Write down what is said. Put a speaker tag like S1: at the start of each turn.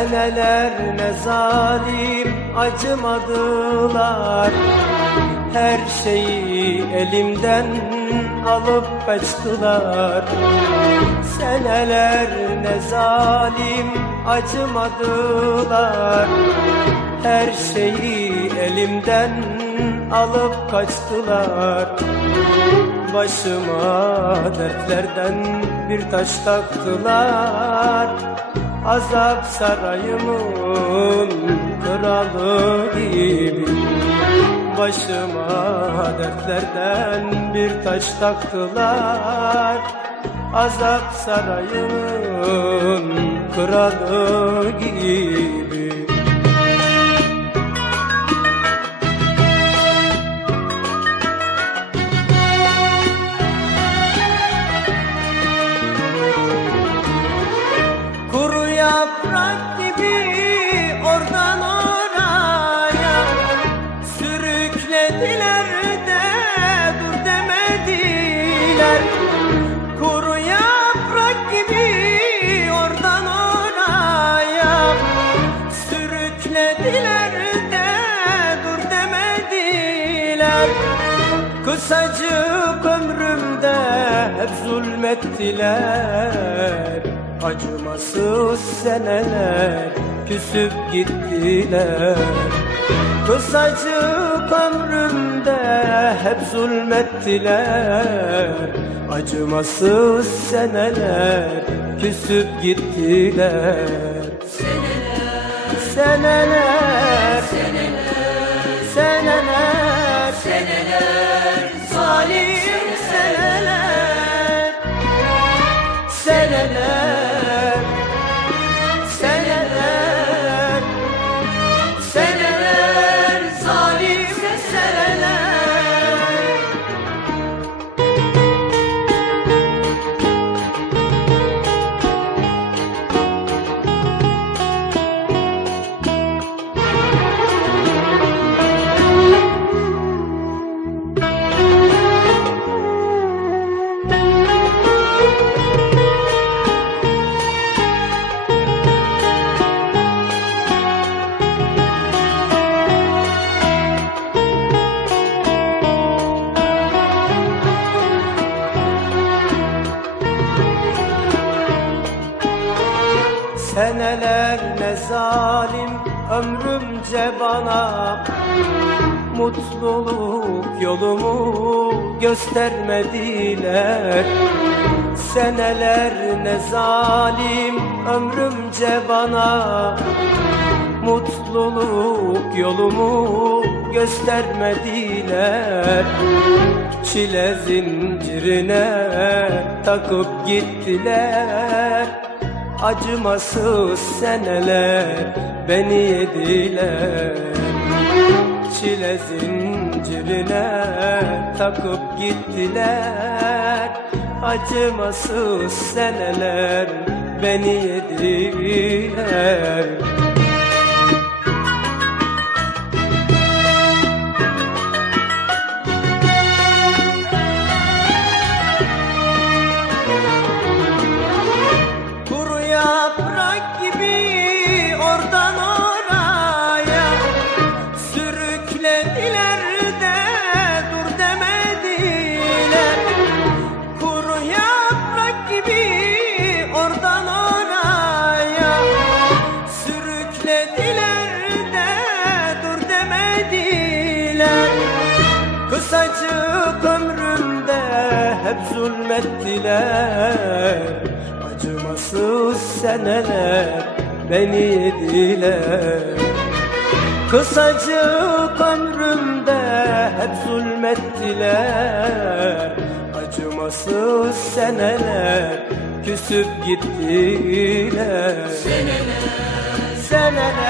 S1: Seneler ne zalim acımadılar. Her şeyi elimden alıp kaçtılar. Seneler ne zalim acımadılar. Her şeyi elimden alıp kaçtılar. Başıma dertlerden bir taş taktılar Azap sarayımın kralı gibi. Başıma dertlerden bir taş taktılar. Azap sarayımın kralı gibi Kısacık ömrümde hep zulmettiler. Acımasız seneler küsüp gittiler. Kısacık ömrümde hep zulmettiler. Acımasız seneler küsüp gittiler. Seneler. Seneler ömrümce bana Mutluluk yolumu göstermediler. Seneler ne zalim ömrümce bana Mutluluk yolumu göstermediler. Çile zincirine takıp gittiler Acımasız seneler beni yediler. Çile zincirine takıp gittiler. Acımasız seneler beni yediler hep zulmettiler. Acımasız seneler beni yediler. Kısacık ömrümde hep zulmettiler. Acımasız seneler küsüp gittiler. Seneler. Seneler